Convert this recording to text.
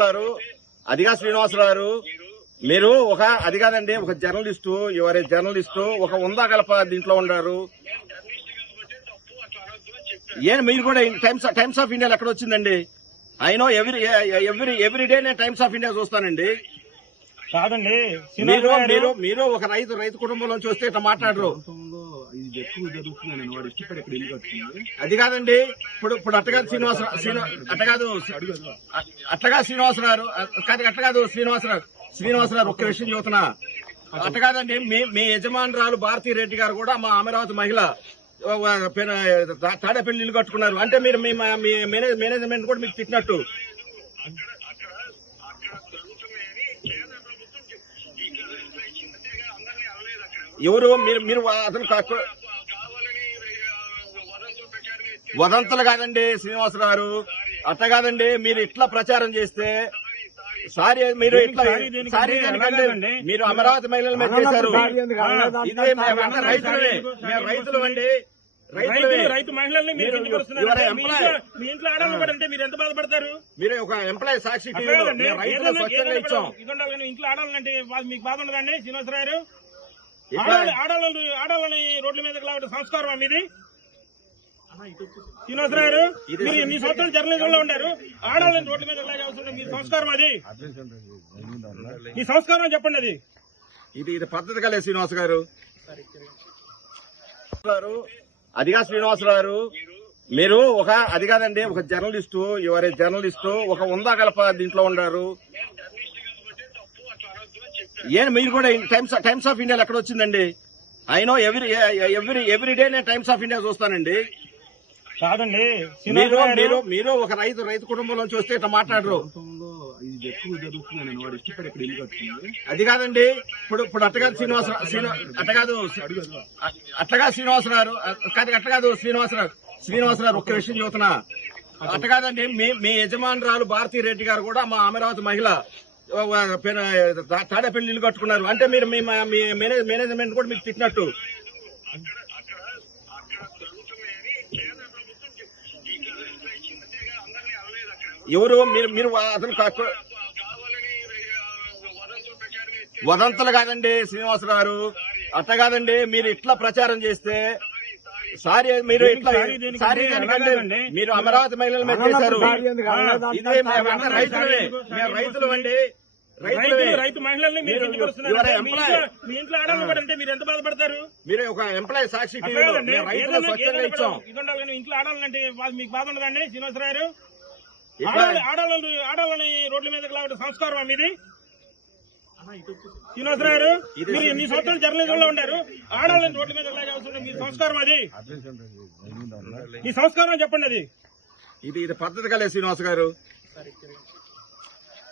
గారు అదిగా శ్రీనివాసరావు గారు మీరు ఒక అది కాదండి ఒక జర్నలిస్టు ఎవరే జర్నలిస్టు ఒక ఉందా గలప దీంట్లో ఉన్నారు ఏం మీరు కూడా టైమ్స్ టైమ్స్ ఆఫ్ ఇండియా ఎక్కడ వచ్చిందండి? I know every every every day నేను టైమ్స్ ఆఫ్ ఇండియా చూస్తానండి. కాదండి మీరు మీరు ఒక రైతు రైతు కుటుంబంలోంచి వస్తే ఇట్లా మాట్లాడరు. ఇది ఎక్కువ జరుగుతుందని వాడు ఇక్కడ అది కాదండి. ఇప్పుడు ఇప్పుడు అట్టగాదు శ్రీనివాసరావు శ్రీనివా అట్టగాదు అట్టగా శ్రీనివాసరావు కాదు అట్టగాదు శ్రీనివాసరావు శ్రీనివాసరావు ఒక్క విషయం చెబుతున్నా. అట్టగాదండి మీ మీ యజమానురాలు భారతీ రెడ్డి గారు కూడా మా అమరావతి మహిళ తాడేపల్లి ఇల్లు కట్టుకున్నారు. అంటే మీరు మీ మేనేజ్ మేనేజ్మెంట్ కూడా మీకు తిట్టినట్టు. ఎవరు? మీరు మీరు అతను వదంతులు కాదండి శ్రీనివాసరావు గారు. అట్ట కాదండి మీరు ఇట్లా ప్రచారం చేస్తే సారీ మీరు ఇట్లా సారీ. మీరు అమరావతి మహిళలు? ఇదే రైతులమే. మేము రైతులు అండి రైతులు రైతులమే. రైతు మహిళల్ని మీరు. ఇంట్లో- ఎంత బాధపడతారు? ఒక ఎంప్లాయీ సాక్షి రైతులు స్వచ్ఛంగా ఇచ్చాం. ఇంట్లో ఆడాలంటే మీకు బాధ ఉండదండి శ్రీనివాసరావు గారు. రోడ్ల మీదకి లాగడం సంస్కారం మీది? శ్రీనివాసరావు గారు మీరు మీ సంవత్సరాలు జర్నలిజంలో ఉండారు ఆడాలని రోడ్ల మీద లాగే అవసరం మీ సంస్కారం అది. మీ సంస్కారం చెప్పండి అది. ఇది ఇది పద్ధతి కలే శ్రీనివాస్ గారు. గారు అదిగా శ్రీనివాసరావు గారు. మీరు ఒక అది కాదండి ఒక జర్నలిస్టు ఎవరే జర్నలిస్టు ఒక ఉందా గలప దీంట్లో ఉన్నారు. ఏం మీరు కూడా టైమ్స్ టైమ్స్ ఆఫ్ ఇండియా ఎక్కడ వచ్చిందండి? అయినో ఎవ్రీ ఎవ్రీ ఎవ్రీ డే నేను టైమ్స్ ఆఫ్ ఇండియా చూస్తానండి. కాదండి మీరు మీరు మీరు ఒక రైతు రైతు కుటుంబంలోంచి వస్తే ఇట్లా మాట్లాడరు. అది కాదండి ఇప్పుడు ఇప్పుడు అట్టగాదు శ్రీనివాసరావు శ్రీనివా అట్టగాదు అట్టగా శ్రీనివాసరావు కాదు అట్టగాదు శ్రీనివాసరావు శ్రీనివాసరావు ఒక్క విషయం చెబుతున్నా. అట్టగాదండి మీ మీ యజమానురాలు భారతీ రెడ్డి గారు కూడా మా అమరావతి మహిళ. తాడేపల్లి ఇల్లు కట్టుకున్నారు. అంటే మీరు మీ మా- మీ మేనేజ్ మేనేజ్మెంట్ కూడా మీకు తిట్టినట్టు. ఎవరు? మీరు మీరు అతను వదంతులు కాదండి శ్రీనివాసరావు గారు. అట్ట కాదండి మీరు ఇట్లా ప్రచారం చేస్తే సారీ మీరు ఇట్లా సారీ. మీరు అమరావతి మహిళలు అనలేదు? ఇదే మేము అంతా రైతులమే. మేము రైతులు అండి. రైతులు. రైతు మహిళల్ని మీరు మీ. ఇంట్లో- మీరు ఎంత బాధపడతారు? మీరు ఒక ఎంప్లాయీ సాక్షి ఇంట్లో ఆడాలంటే మీకు బాధ ఉండదండి శ్రీనివాసరావు ఆడాలని ఆడాలని రోడ్ల మీదకి లాగడం సంస్కారం మీది? శ్రీనివాసరావు గారు ఇది- మీరు మీ సంవత్సరాలు జర్నలిజంలో ఉండారు ఆడాలని రోడ్ల మీదకి లాగే అవసరం మీ సంస్కారం అది. మీ సంస్కారం చెప్పండి అది. ఇది ఇది పద్ధతి కలే శ్రీనివాస్ గారు.